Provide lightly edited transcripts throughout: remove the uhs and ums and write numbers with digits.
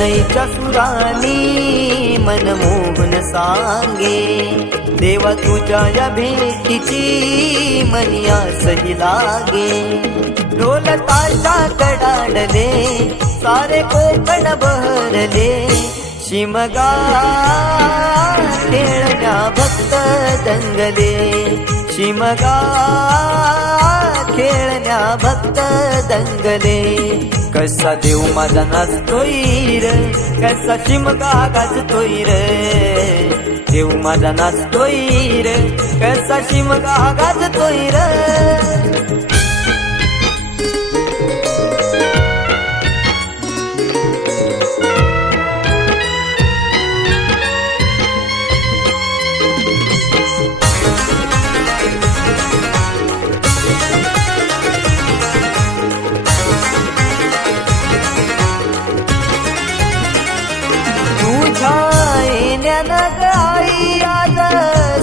शरनईच्या सुरानी मनमोहन सांगे, देवा तुझ्या या भेटीची मनी आसही लागे. ढोल ताशा कडाडले सारे कोकण बहरले, शिमगा खेळण्या भक्त दंगले, शिमगा खेळण्या भक्त दंगले. कसा देव माझा नाचतोय र, कसा शिमगा गाजतोय र, देव माझा नाचतोय र, कसा शिमगा गाजतोय र.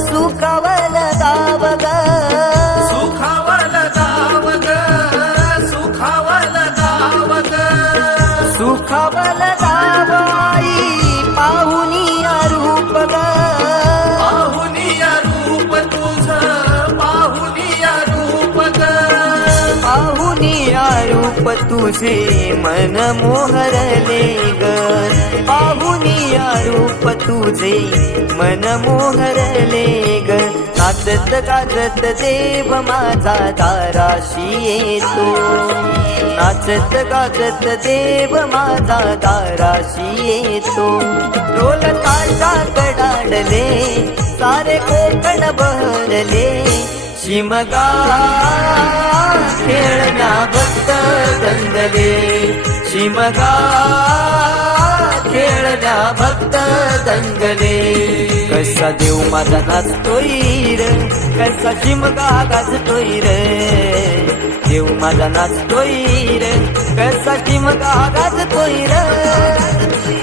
सुखावल दावग, सुखावल दावग, सुखावल दावग, सुखावल दावाई पाहुनिया रूप ग, पाहुनिया रूप तुझ, पाहुनिया रूप ग, पाहुनिया रूप तुझे मन मोहरले ग, पाहुनिया रूप तुझे मन मोहरले ग. नाचत गाजत देव माझा दाराशी येतो, नाचत गाजत देव माझा दाराशी येतो. ढोल ताशा कडाडले सारे कोकण बहरले, शिमगा खेळण्या भक्त दंगले, शिमगा खेळण्या भक्त दंगले. कसा देव माझा नाचतोय र, कसा शिमगा गाजतोय र, देव माझा नाचतोय र, कसा शिमगा गाजतोय र.